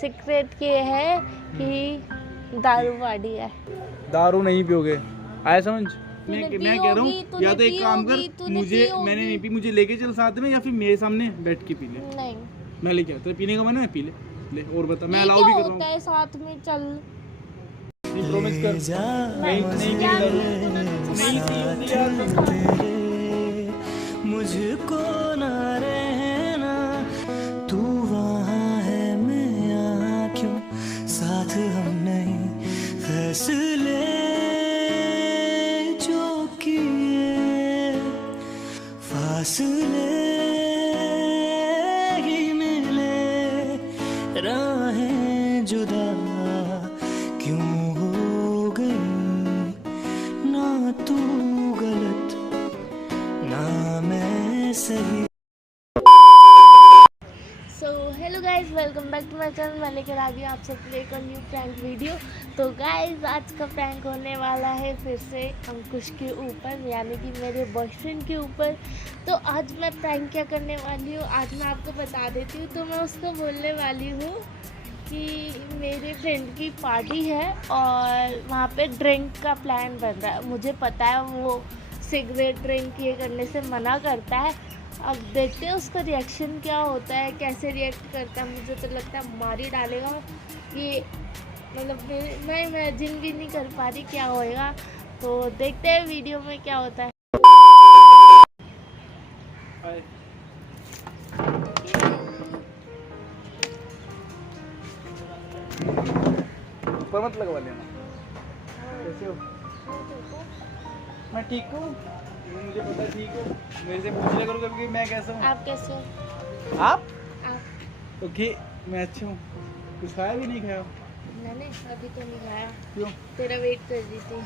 Secret ये है कि दारू पार्टी है। दारू नहीं पियोगे, आया समझ? मैं कह रहा हूँ या तो एक काम कर, मैंने नहीं पी, मुझे लेके चल साथ में, या फिर मेरे सामने बैठ के पी ले। नहीं मैं लेके आता, पीने का मन है पी ले। और बता, मैं अलाउ भी कर रहा हूँ। साथ में चल, प्रॉमिस कर। नहीं मुझको ना रहना, तू वहाँ है मैं यहाँ क्यों, साथ हम नहीं, फैसले जो किए फासले ही मिले, राहें जुदा क्यों हो गई, ना तू गलत ना मैं सही। Hello guys, welcome back to my channel. मैं लेकर आ गई आप सबके लिए एक न्यू प्रैंक वीडियो। तो गाइज, आज का प्रैंक होने वाला है फिर से अंकुश के ऊपर, यानी कि मेरे बॉयफ्रेंड के ऊपर। तो आज मैं प्रैंक क्या करने वाली हूँ, आज मैं आपको बता देती हूँ। तो मैं उसको बोलने वाली हूँ कि मेरे फ्रेंड की पार्टी है और वहाँ पे ड्रिंक का प्लान बन रहा है। मुझे पता है वो सिगरेट ड्रिंक ये करने से मना करता है। अब देखते हैं उसका रिएक्शन क्या होता है, कैसे रिएक्ट करता है। मुझे तो लगता है मार ही डालेगा कि, मतलब मैं इमेजिन भी नहीं कर पा रही क्या होएगा। तो देखते हैं वीडियो में क्या होता है। ऊपर मत लगवा लेना। कैसे हो? मैं ठीक हूँ, मुझे पता है ठीक हो। मेरे से पूछ लिया करो कभी मैं कैसा हूँ। आप कैसे हो? आप ओके, मैं अच्छा हूँ। कुछ खाया भी नहीं खाया? मैंने अभी तो नहीं खाया। क्यों? तेरा वेट कर रही थी।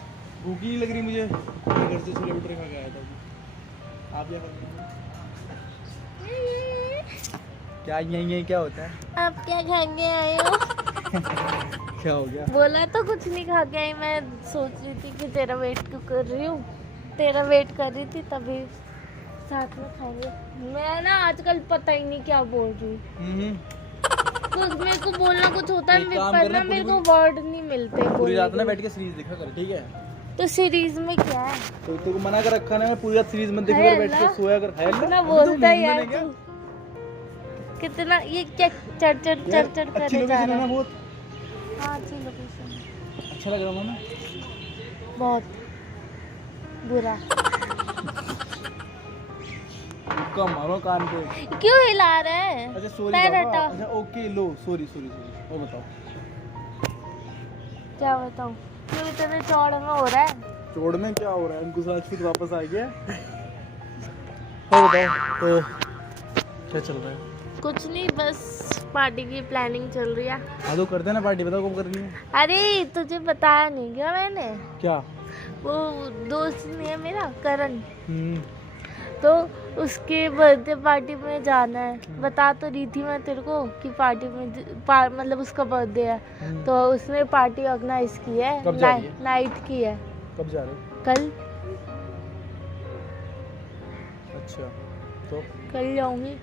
भूख ही नहीं लग रही मुझे, मैं घर से छोले भटूरे खा के आया था अभी। आप क्या कर रहे हो? क्या यही क्या होता है? आप क्या खाएंगे आए हो? क्या हो गया? बोला तो कुछ नहीं खा के आई। मैं सोच रही थी कि तेरा वेट क्यों कर रही हूँ, तेरा वेट कर रही थी, तभी साथ में खाएंगे। मैं ना आजकल पता ही नहीं क्या बोल रही हूँ। कुछ मेरे को बोलना कुछ होता है, पर ना मेरे को वर्ड नहीं मिलते। पूरी रात ना बैठ के सीरीज देखा कर, ठीक है? तो सीरीज में क्या है? तो तेरे को मना कर रखा ना, मैं पूरी रात सीरीज मत देखा कर, बैठ के सोया कर। है कितना बोलता है यार तू, कितना ये क्या चढ़ करे जा रहा है। बहुत हाँ, अच्छी लोकेशन। अच्छा लग रहा है। बहुत बुरा। कम मारो कान पे। क्यों हिला रहा है? अच्छा सॉरी पैर बाबा। हटा। अच्छा ओके, लो सॉरी। और बताओ क्या बताऊँ, क्यों इतने चौड़ में हो रहा है? चोड़ में क्या हो रहा है? उनको आज फिर वापस आ गया। और बताओ तो क्या चल रहा है? कुछ नहीं, बस पार्टी की प्लानिंग चल रही है। हाँ तो करते हैं ना पार्टी, बताओ कब करनी है? अरे तुझे बताया नहीं क्या मैंने? क्या? वो दोस्त नहीं है मेरा करण, तो उसके बर्थडे पार्टी में जाना है। बता तो रही थी मैं तेरे को कि पार्टी में मतलब उसका बर्थडे है, तो उसने पार्टी ऑर्गेनाइज की है। नाइट की है। कब जा रहे हो? कल। अच्छा, तो कल जाऊंगी।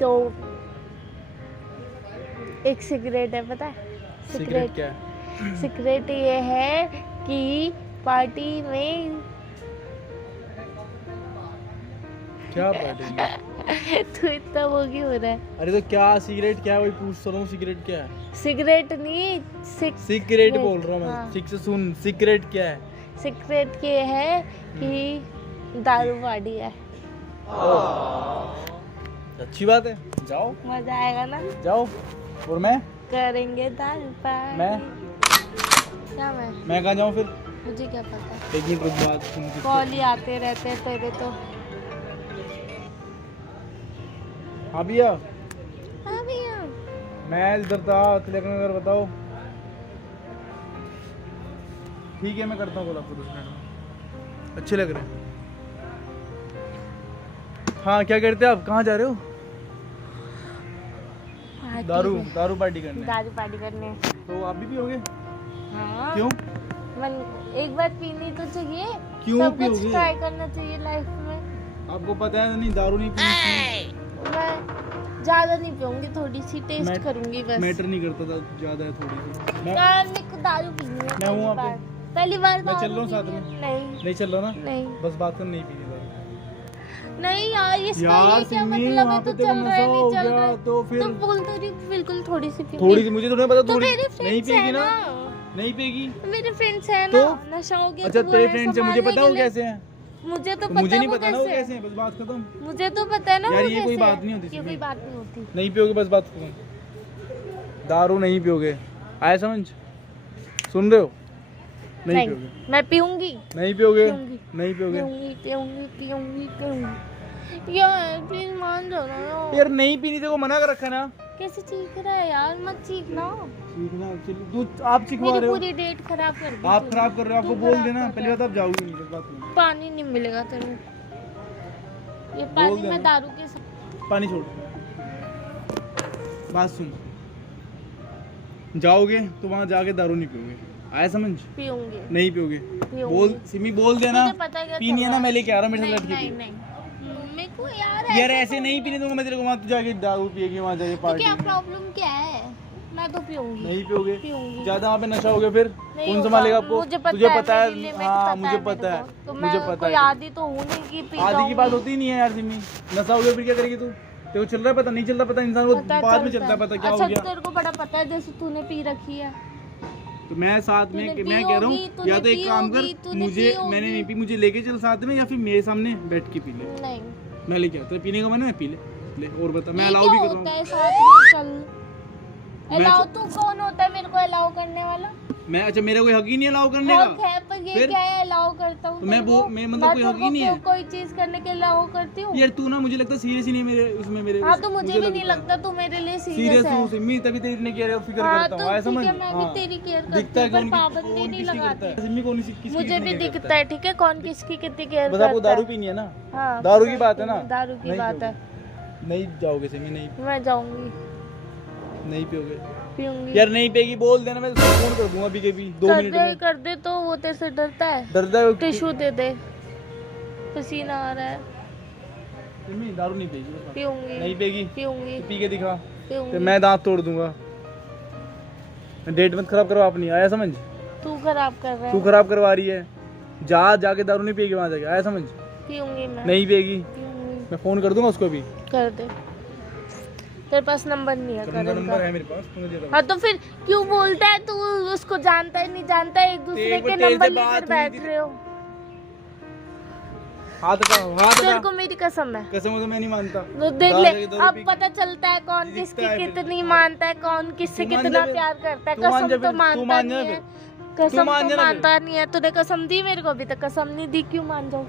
तो एक सिगरेट है, पता है? सिगरेट क्या है? सिगरेट ये है कि पार्टी में क्या पार्टी में? तो इतना वो क्यों हो रहा है? अरे तो क्या सिगरेट क्या है, वही पूछ रहा हूँ। सिगरेट क्या है? सिगरेट नहीं, सिगरेट बोल रहा हूँ मैं। हाँ। ठीक से सुन, सिगरेट क्या है? सिगरेट ये है कि दारू पार्टी है। अच्छी बात है, जाओ मजा आएगा ना? जाओ। और मैं करेंगे दारू पार्टी। क्या मैं कहाँ जाऊँ फिर? मुझे क्या पता, एक मिनट रुक, बात सुन के। कॉल ही आते रहते हैं तेरे तो। हाँ भैया, हाँ भैया। मैं इधर था तिलक नगर, बताओ। ठीक है, मैं करता हूँ कॉल आपको 10 मिनट में। अच्छे लग रहे हैं। हाँ क्या करते हैं आप? कहाँ जा रहे हो? दारू पार्टी करने। तो आप भी पियोगे? हाँ। क्यों? एक बार पीनी तो चाहिए। क्यों सब कुछ पियोगे? ट्राई करना चाहिए लाइफ में। आपको पता है नहीं, दारू नहीं पीनी। मैं ज्यादा नहीं पीऊंगी, थोड़ी सी टेस्ट मैं- करूंगी बस। मैटर नहीं करता था ज्यादा है थोड़ी सी। मैं यार मेरे को दारू पीनी है मैं हूँ पहली वहाँ पे। बार। पहली बार मैं चल दारू रहा हूँ साथ पीनी में। है। नहीं नहीं चल रहा ना, नहीं बस बात कर, नहीं पीनी था नहीं यार, इसका यार ये क्या सिमी, मतलब है? वहाँ तो पे तेरा चल रहा है नशा नहीं हो चल गया, रहा है तो फिर तुम बोल तो रही बिल्कुल थोड़ी सी पीऊंगी। थोड़ी सी, मुझे थोड़ा पता, तो थोड़ी मेरे नहीं फ्रेंड्स पिएगी है ना, ना, नहीं पिएगी मेरे फ्रेंड्स है तो? ना, नशा हो गया अच्छा तो वो तेरे है फ्रेंड से मुझे संभालने पता के वो लिए। कैसे हैं, मुझे तो तो पता मुझे नहीं वो पता ना वो कैसे कैसे हैं, बस बात खत्म। मुझे तो पता है ना यार वो ये कोई कैसे बात है। नहीं होती ये सिमी। कोई बात नहीं होती। नहीं पियोगे बस बात खत्म, दारू नहीं पियोगे, आया समझ, सुन रहे हो, नहीं पियोगे, मैं पीऊंगी नहीं पियोगे, पीऊंगी। नहीं पियोगे पीऊंगी पीऊंगी पीऊंगी पीऊंगी। यार प्लीज मान जाओ ना यार, नहीं पीनी तेरे को मना कर रखा है ना। कैसे चीख रहा है यार, मत चीखना। सीखना तू, आप सिखवा मेरी रहे हो, पूरी डेट खराब कर दी आप तूने। खराब कर रहे हो, आपको तू बोल खराब देना कर पहली रहा बात, आप जाओगे नहीं, बस बात नहीं। है। पानी नहीं मिलेगा तेरे, ये पानी देना। मैं दारू के साथ। पानी छोड़, बात सुन, जाओगे तो वहाँ जाके दारू नहीं पियोगे, आया समझ, पीऊंगी नहीं पियोगे, पीऊंगी। बोल सिमी, बोल देना, मुझे पता है क्या पीनी है चल ना, रहा मैं लेके आ रहा हूँ, मेरे साथ नहीं लड़की नहीं पी। नहीं मेरे को यार यार ऐसे नहीं पीने दूंगा मैं तेरे को, वहाँ तू जाके दारू पिएगी, वहाँ जाके तो पार्टी क्या में। प्रॉब्लम क्या है? मैं तो पीऊंगी नहीं पियोगे, पीऊंगी। ज्यादा वहाँ पे नशा हो गया फिर नहीं कौन होगा। संभालेगा आपको, मुझे पता तुझे पता मेरी है, लिमिट हाँ पता मुझे है पता मेरे है, को। तो मुझे मैं पता कोई है, आदी तो हूँ नहीं कि पी आधी की बात होती ही नहीं है यार सिमी, नशा हो गया फिर क्या करेगी तू, तेरे को चल रहा है पता, नहीं चल रहा पता, इंसान को बाद में चलता है पता क्या हो अच्छा गया। तेरे को बड़ा पता है जैसे तूने पी रखी है। तो मैं साथ में, तूने मैं पी कह रहा होगी, हूँ तूने या तो एक पी काम होगी, कर, तूने मुझे पी मैंने होगी। नहीं पी, मुझे लेके चल साथ में, या फिर मेरे सामने बैठ के पी ले, नहीं मैं लेके आता, पीने का मन है पी ले, ले और बता, मैं ये अलाउ भी क्या कर होता रहा है साथ में चल। मैं अलाउ तू कौन होता है मेरे को अलाउ करने वाला? हूँ, मैं अच्छा मेरा कोई हक ही नहीं अलाउ करने हक का, है पर ये फिर? क्या है अलाउ करता हूँ तो मैं तेरे वो- को? मैं मतलब कोई तेरे हक ही नहीं को है। कोई चीज करने के लिए अलाउ करती हूँ। यार तू ना मुझे लगता है सीरियस ही नहीं मेरे उसमें, मेरे हाँ तो मुझे भी नहीं लगता है। लगता तू मेरे लिए सीरियस सीरियस है। हूँ सिमी, तभी तेरी इतनी केयर फिक्र हाँ करता तो हूँ, आया ठीक समझ, है मैं भी हाँ। तेरी केयर दिखता करती है हूँ पर कौन पाबंदी कौन नहीं किसकी करता है, लगाती। सिमी कौन किसकी मुझे भी care करता दिखता है ठीक है कौन किसकी कितनी केयर बस आपको करता दारू है। पीनी है ना, हाँ दारू की बात है ना, दारू की नहीं बात है। पियोगे। नहीं जाओगे सिमी, नहीं मैं जाऊंगी नहीं पियोगे पीऊंगी। यार, नहीं पिएगी बोल देना, मैं उसको फोन कर दूंगा अभी के भी 2 मिनट में। कर दे तो वो तेरे से डरता है। डरता है टिश्यू दे दे, पसीना आ रहा है। सिमी, दारू नहीं पिएगी बस बात। पीऊंगी नहीं पिएगी पीऊंगी तो पी के दिखा, पीऊंगी। तो मैं दांत तोड़ दूंगा, डेट मत खराब करवा अपनी, आया समझ, तू खराब कर रहा तू है। खराब करवा रही है, जाके दारू नहीं पिएगी वहां जाके, आया समझ, पीऊंगी मैं नहीं पिएगी, पीऊंगी। मैं फोन कर दूंगा उसको भी, कर दे। तेरे पास नंबर नहीं है करण नंबर का। है मेरे पास, तुम्हें दे दूंगा। हाँ तो फिर क्यों बोलता है तू? उसको जानता है नहीं जानता है, एक दूसरे तेरे को के तेरे नंबर से बात लेकर हुई बैठ थी। रहे हो। हाथ हटाओ, हाथ तेरे हटा, को मेरी कसम है। कसम हो तो मैं नहीं मानता, तो देख दारू ले जाके दारू अब पी- पता चलता है कौन दिखता किसकी है फिर। कितनी मानता है, कौन किससे तू मान कितना जा फिर। प्यार करता है। तू मान कसम जा तो फिर, तू मानता मान नहीं जा है, फिर। कसम मान तो जा ना फिर। मानता नहीं है। तूने कसम दी मेरे को, अभी तक कसम नहीं दी, क्यों मान जाऊँ?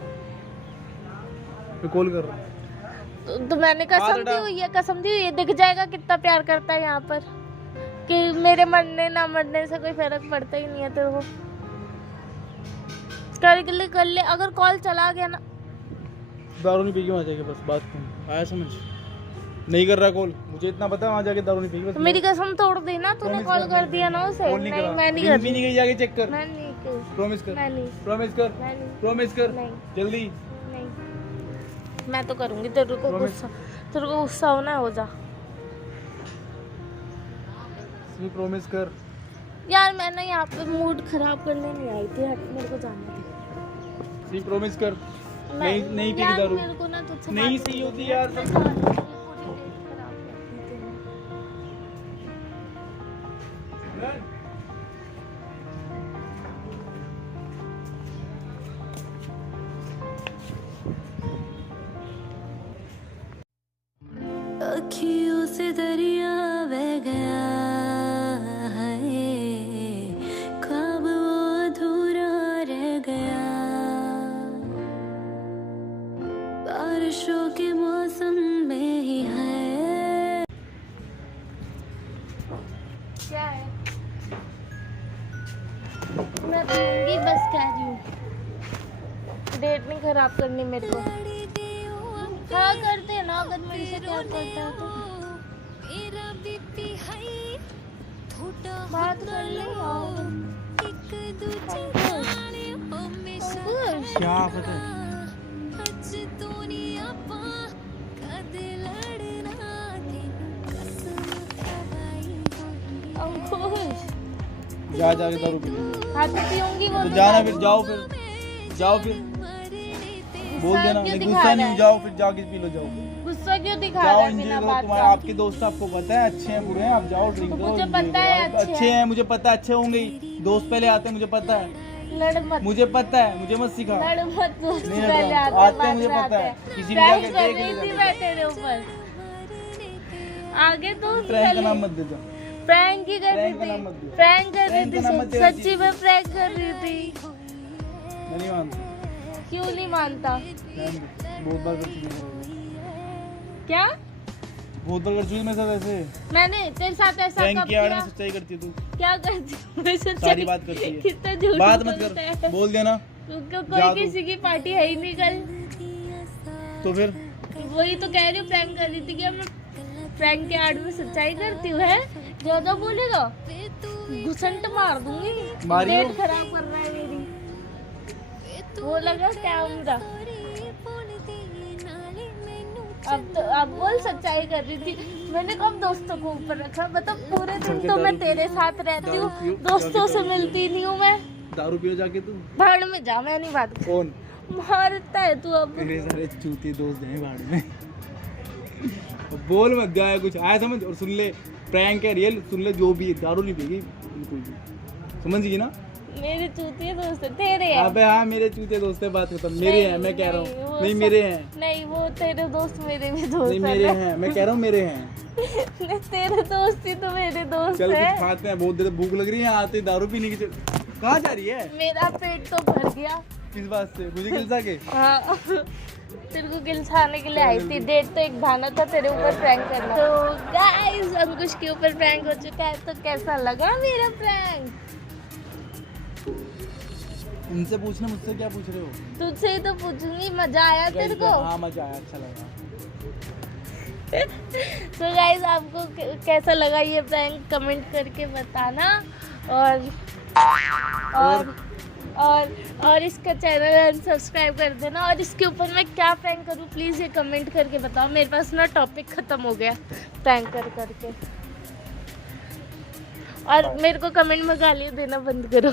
मैं कॉल कर रहा हूँ, तो मैंने कसम हाथ दी हटा। हुई है, कसम दी हुई है। दिख जाएगा कितना प्यार करता है यहाँ पर, कि मेरे मरने ना मरने से कोई फर्क पड़ता ही नहीं है तेरे को। कर ले अगर कॉल चला गया ना। दारू नहीं पीगी वहाँ जाके, बस बात तुम, आया समझ, नहीं कर रहा कॉल, मुझे इतना पता है वहाँ जाके दारू नहीं पीगी, बस तो मेरी कसम तोड़ दी ना, तूने Promise कॉल कर, कर नहीं दिया ना उसे। कॉल नहीं नहीं करा, मैं नहीं रिंग कर भी नहीं गई, जाके चेक कर, मैं नहीं की। प्रॉमिस कर, मैं नहीं प्रॉमिस कर, मैं नहीं प्रॉमिस कर, नहीं जल्दी, नहीं मैं तो करूंगी। तेरे को Promise। गुस्सा होना है, हो जा प्रॉमिस कर, यार। मैं ना यहाँ पे मूड खराब करने नहीं आई थी, हट मेरे को जाना था। प्रॉमिस कर, मैं नहीं पीगी यार, दारू, मेरे को ना तुझसे नहीं बात सही होती करनी यार है। सब। मैं जा रही हूँ, पूरी डेट खराब कर दी तूने। अखियों से दरिया बह गया है, ख्वाब वो अधूरा रह गया, बारिशों के मौसम में ही है। क्या है? मैं पीऊंगी, बस कह रही हूँ। डेट नहीं खराब करनी मेरे को। हाँ करते ना, अगर मेरे से प्यार करता है तो बात कर ले यार। अंकुश, क्या पता है, अंकुश जा जाके दारू पी ले। हाँ तो पीऊंगी वो तो तो जाना दारू। फिर, जाओ फिर बोल देना, क्यों नहीं दिखा गुस्सा रहा नहीं, है? जाओ फिर जाके पी लो, जाओ गुस्सा क्यों दिखा जाओ, रहा है एंजॉय बिना करो। बात तुम्हारे का? आपके दोस्त आपको पता है अच्छे हैं बुरे हैं, आप जाओ ड्रिंक करो, मुझे enjoy पता है करो। अच्छे हैं, मुझे पता है अच्छे होंगे ही, दोस्त पहले आते हैं मुझे पता है, लड़ मत, मुझे पता है, मुझे मत सिखा। लड़ मत, दोस्त नहीं पहले लड़ रहा हूँ, आते आते हैं, हैं, मुझे बाद में पता है। आते हैं। किसी भी प्रैंक जाके कर देख रही ले थी जाके। मैं तेरे ऊपर, आगे तो प्रैंक का नाम मत दे जा। प्रैंक ही कर रही प्रैंक का नाम मत थी, दो। प्रैंक कर रही प्रैंक का नाम मत थी, देना सच्ची चाहिए। में प्रैंक कर रही थी। मैं नहीं मानता, क्यों नहीं मानता? बहुत बार कर चुकी हूँ, क्या बहुत बार कर चुकी मेरे साथ ऐसे। मैंने तेरे साथ ऐसा प्रैंक कब किया किया? सच्चाई करती है तू, क्या करती हूँ मैं? सच्चाई सारी बात करती है। कितना झूठ बात मत बोलता है। कर, बोल देना। क्योंकि जा कोई तू। किसी की पार्टी है ही नहीं कल। तो फिर वही तो कह रही हूँ, प्रैंक कर रही थी। क्या मैं प्रैंक के आड़ में सच्चाई करती हूँ? है ज्यादा बोलेगा घुसंट मार दूंगी। मारियो। डेट खराब कर रहा है मेरी। वो लगा कैमरा। अब बोल सच्चाई कर रही थी। मैंने कब दोस्तों को ऊपर रखा? मतलब पूरे दिन तो मैं तेरे साथ रहती दारू पियो, हूँ, दोस्तों से मिलती नहीं हूँ मैं। दारू पियो जाके तू। भाड़ में जा, मैं नहीं बात कर। कौन? मारता है तू अब। मेरे सारे चूती दोस्त हैं भाड़ में। अब बोल मत जाए, कुछ आया समझ। और सुन ले, प्रैंक है रियल, सुन ले, जो भी है दारू नहीं पीगी बिल्कुल भी, समझ गई ना? मेरे चूतिए दोस्त है, तेरे हैं। अबे हाँ, मेरे चूते दोस्त है, बात खत्म। मेरे हैं, मैं कह रहा नहीं, हूँ। वो नहीं सब- मेरे हैं, नहीं वो तेरे दोस्त मेरे भी दोस्त नहीं है मेरे ना। हैं, मैं कह रहा हूँ मेरे हैं। नहीं, तेरे दोस्त ही तो मेरे दोस्त चल है। कुछ खाते हैं, बहुत देर भूख लग रही है, आते दारू पीने की। कहाँ जा रही है? मेरा पेट तो भर गया। किस बात से? मुझे गिलसा के? हाँ तेरे को गिलसाने के लिए आई थी। डेट तो एक भाना था तेरे ऊपर प्रैंक करना। तो गाइस अंकुश के ऊपर प्रैंक हो चुका है, तो कैसा लगा मेरा प्रैंक? इनसे पूछना, मुझसे क्या पूछ रहे हो? तुझसे ही तो पूछूंगी, मजा आया तेरे को? हाँ मजा आया, अच्छा लगा। तो गाइस आपको कैसा लगा ये प्रैंक कमेंट करके बताना। और इसका चैनल अनसब्सक्राइब कर देना। और इसके ऊपर मैं क्या प्रैंक करूँ प्लीज़ ये कमेंट करके बताओ। मेरे पास ना टॉपिक ख़त्म हो गया प्रैंक कर करके। और मेरे को कमेंट में गालियाँ देना बंद करो।